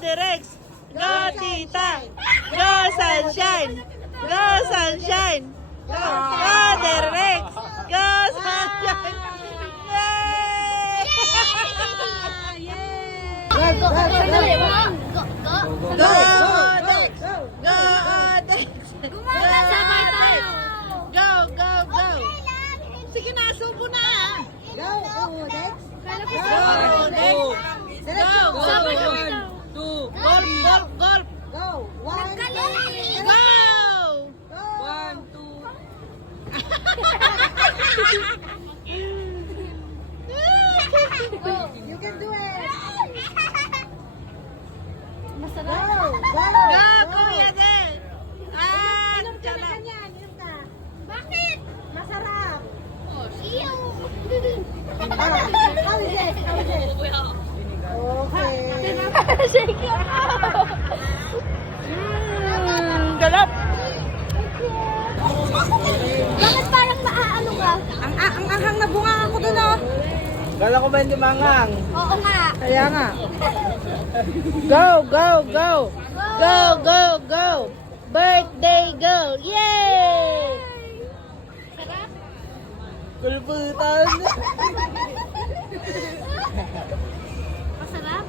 Direx! Go, Tita! Go, Sunshine! Go, Sunshine! Go, Direx! Go, Sunshine! Yay! Go, Go, go. Dex! Go, Dex! Sabay tayo. Go, go, go! Sige na, subo na! Go, Dex. Go, Dex! Go! Sabay Go! kami. Golf, golf, golf! Go. One, Go! One, two. Go. You can do it. Masarap. Go, go. Go, Kuya Dex! Ah, Inom ka na tiyala. ganyan. Inom ka. Bakit? Masarap. Iyo. How is it? How is it? Okay. Shake ako. Galap! Bakit parang maaano ka? Ang anghang na bunga ako dun, oh. Kala ko ba hindi mangang? Oo nga. Kaya nga. Go, go, go! Go, go, go! Birthday go! Yay! Sarap. Kulputan! Masarap.